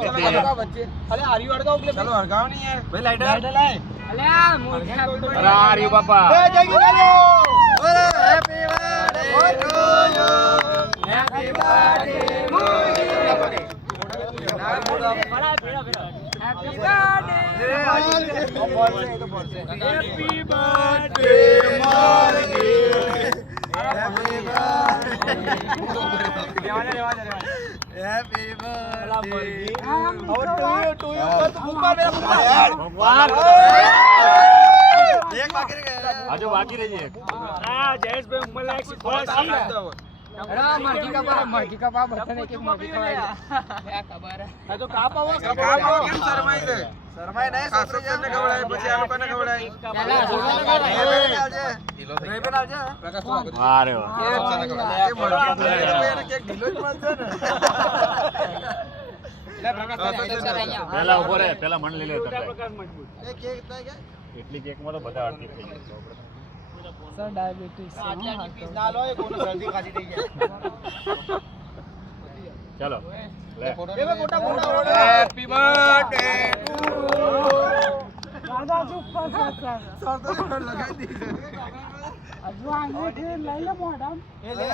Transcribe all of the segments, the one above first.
વચ્ચે અલે આર્યુ અડગાવ એટલે ચલો અડગાવ નહીં યાર ભાઈ લાઈટર લાય અલે આ મોઢે અરે આર્યુ બાપા એ જય ગીતાલો અરે happy birthday to you happy birthday happy birthday happy birthday Margi happy birthday Happy birthday. To you. तो मुंबई मेरा भगवान. एक बाकी रह गया. आज बाकी रही है. हाँ जयेश भाई उम्र लायक सिखवा सी. अरे मर्गी का पाप बता एक मर्गी का क्या खबर है तो का पाव केम शर्माई दे शर्माई नहीं सासरे ने खवડાય પછી આ લોકોને ખવડાય પેલા સુગંધ આવજે રે પણ આવજે પ્રકાશ અરે વાહ એ કેક ઢીલો જ મળશે ને લે પ્રકાશ પેલા ઉભો રે પેલા મન લઈ લે પ્રકાશ મજબૂત એ કેક થાય કે એટલી કેક માં તો બધા આરતી થઈ ગઈ સર ડાયાબિટીસ આટલા પીસ ના લો એ કોનો જલ્દી ખાધી થઈ જાય ચલો લે એ મોટા હેપી બર્થડે દાદા સુપર સર તો લગાઈ દીધું આજુ આંગળી લઈ લે મોઢામ એ લે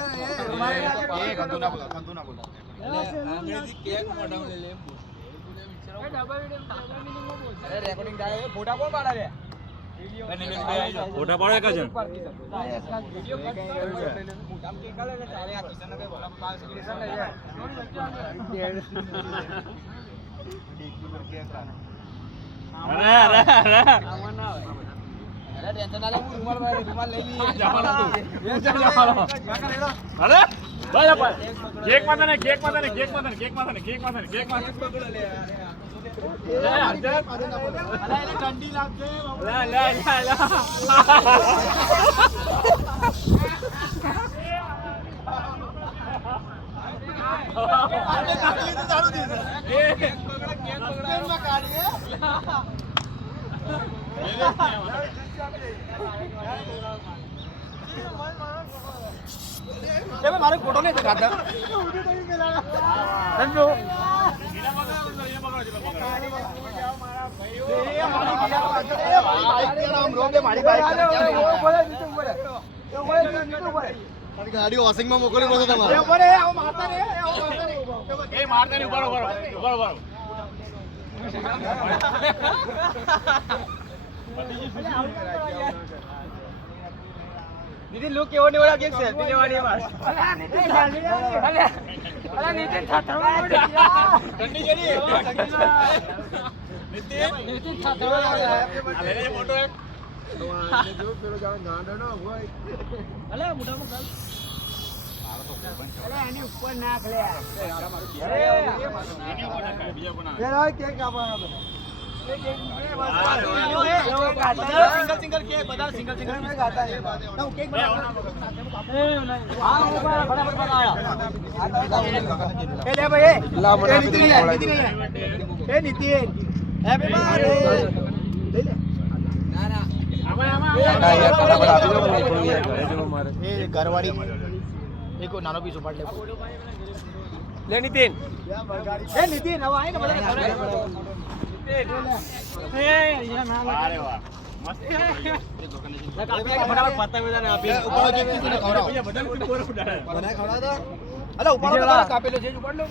એ ગંદુ ના બોલ આંગળીથી કેક મોઢામ લઈ લે એ ડબલ મીડિયમ અરે રેકોર્ડિંગ થાય એ ફોટા કોણ પાડા રે ફોટા પાડે કા છે વિડિયો કટ કર મોટામ કે કાલે ને ચારે આ કિશન ને બોલા 5 કિશન લઈ જાય ડીકી પર કે કા અરે આમાં ના હોય અરે ટેન્શન ના લે હું રૂમાલ લઈ લી જવાનો તું એ ચાલ જવાનો અરે ભાઈ કેક માતા ને પકડો લે ઠંડી લાગશે મારે ફોટો નહીં ખાતા ગાડી વોશિંગ માં મોકલવી પડશે તમારે મારતા નહીં ઉભો નીતિન લુક કેવો ને ઓલા કે સેલ્ફી લેવાની માર અલા નીતિન થાથવા ઠંડી જેની નીતિન થાથવા અલે લે મોટો એક જો પેલો ગાંડો ન હોય અલે મોટા મોટા અલે એની ઉપર નાખ લે અરે એની ઉપર નાખ બીજા કોના એ કેક કાપવાનો સિંગલ કેક બધા સિંગલ મે ગાતા है तो केक बना हां फटाफट बनाया ए ले भाई ला बना ए नितिन हैप्पी बर्थडे ले ले ना ना आमा यार फटाफट આપી દો થોડું યાર ઘરે જો મારે એ ઘરવાળી એકો નાનો પીસ ઉપાડ લે નીતિન એ નીતિન હવે આય ને બધા એ યા ના અરે વાહ મસ્ત ફટાફટ પત્તા બેદાને આપી ઉપર જે પીસ ને ખવડાવો બનાય ખવડાવ દો અલા ઉપર કાપેલો છે ઉપાડ લો